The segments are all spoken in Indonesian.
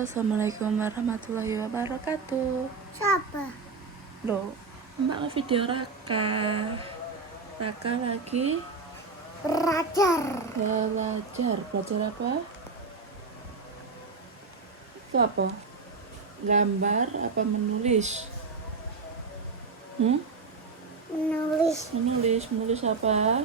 Assalamualaikum warahmatullahi wabarakatuh. Siapa? Loh, mbak video Raka. Raka lagi Belajar. belajar apa? Itu apa? Gambar apa menulis? Menulis apa?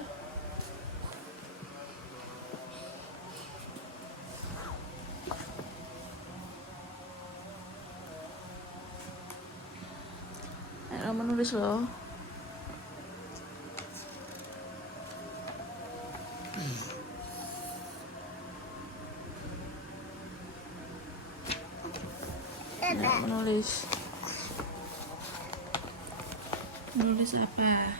Menulis loh. Menulis apa?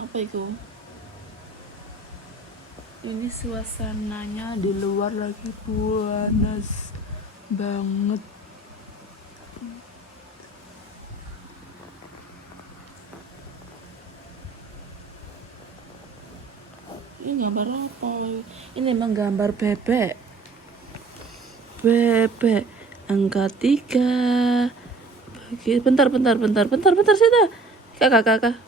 Apa itu? Ini suasananya di luar lagi panas banget. Ini gambar apa? Ini menggambar bebek. Bebek angka 3 bagi bentar sita. Kakak.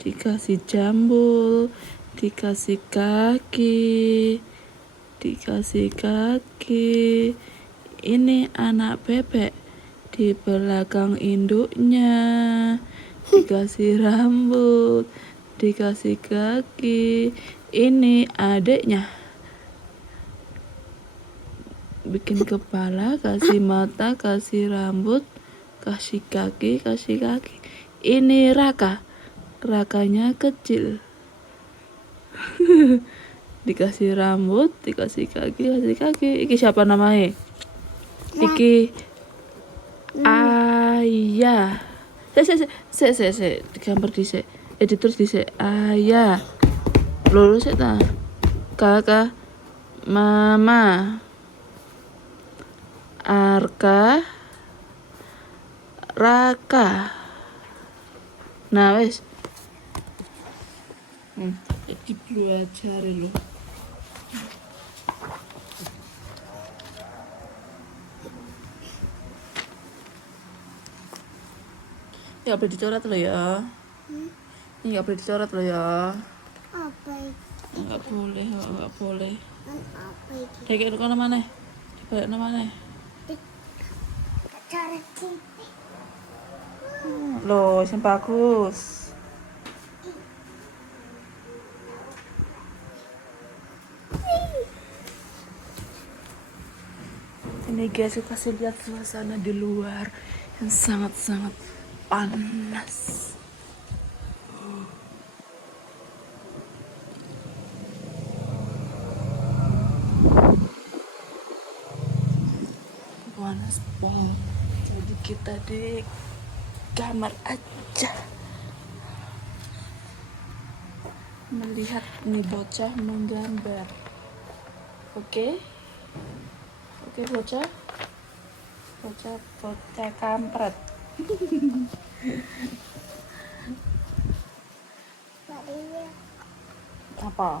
Dikasih jambul, dikasih kaki. Ini anak bebek di belakang induknya, dikasih rambut, dikasih kaki. Ini adiknya, bikin kepala, kasih mata, kasih rambut, kasih kaki. Ini Rakanya kecil. Dikasih rambut, dikasih kaki. Iki siapa namanya? Iki Ayah. Se gambar dhisik. Editor dhisik. Ayah. Lurus ta. Kakak. Mama. Arka. Raka. Nah, wes. Jadi belajar lo. Ya boleh dicoret lo ya. Ini nggak boleh dicoret lo ya. Apa itu? Nggak boleh. Apa itu? Kayak ke mana? Dibalik mana? Coret sini. Loh, yang bagus. Ini guys, kita kasih lihat suasana di luar yang sangat-sangat panas. Panas banget. Jadi kita di kamar aja melihat nih bocah menggambar. Oke bocah kampret. Apa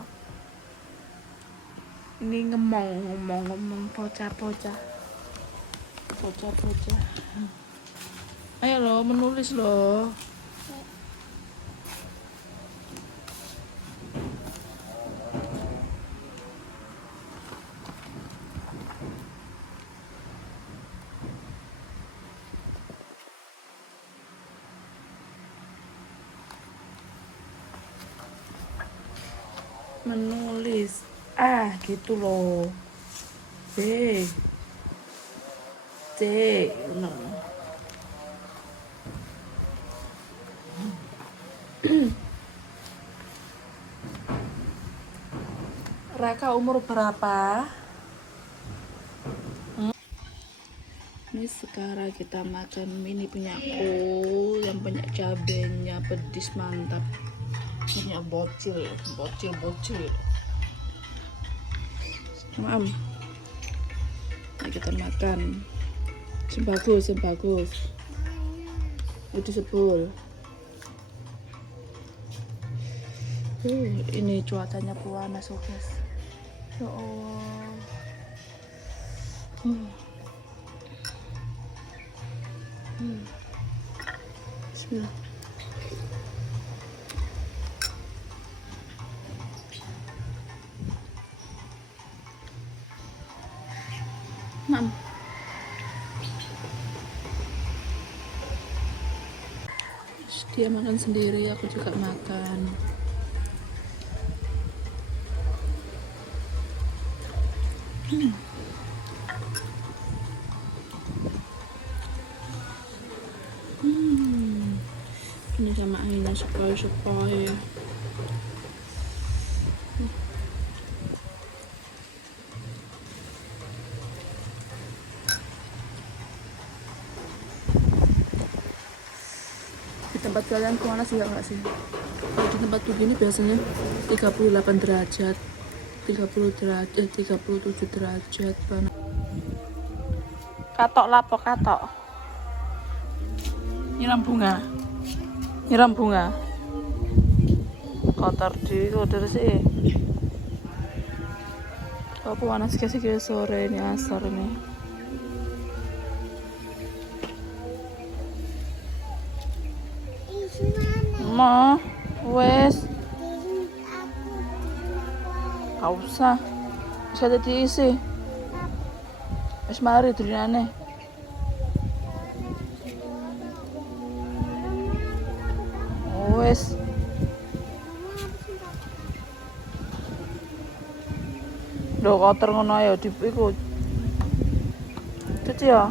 ini ngomong bocah. Ayo lo menulis lo. Menulis gitu loh. B C no. Raka umur berapa? Ini sekarang kita makan mini punyaku yang banyak cabenya, pedes mantap. Punya bocil. Mam. Nah, kita makan. Yang bagus. Itu sebul. Ini cuacanya panas, guys. Ya Allah. Bismillah. Mam. Dia makan sendiri, aku juga makan. Ini sama Aina sepoi-sepoi. Di tempat kalian panas ya nggak sih? Kalau di tempat begini biasanya 38 derajat, 30 derajat, 37 derajat panas. Katok lapo katok. Nyiram bunga. Nyiram bunga. Kotor sih. Kalau panas sih kayak sore ini asar nih. Ma, wes. Gak usah. Bisa diisi. Wes mari durinane. Wes. Loh kotor ngono ya iku. Cuci ya.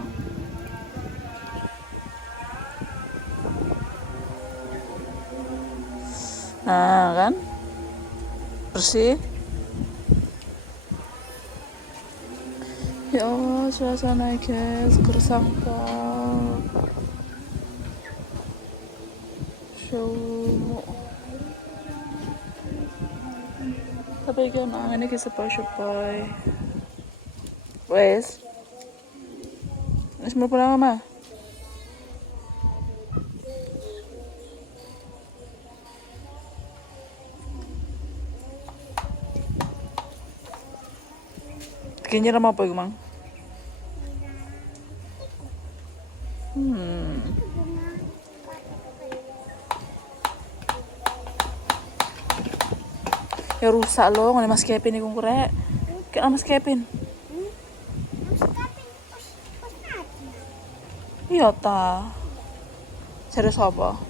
Nah, kan? Bersih. Ya Allah, suasana guys, gersang pol. Show. Tapi kan ini sepoi-sepoi. Wes. Wes mau pulang mama? Kayaknya ramah apa Mang? Ya rusak loh, nggak Mas Kevin nih kurek. Kayak Mas Kevin. Iya ta. Serius apa?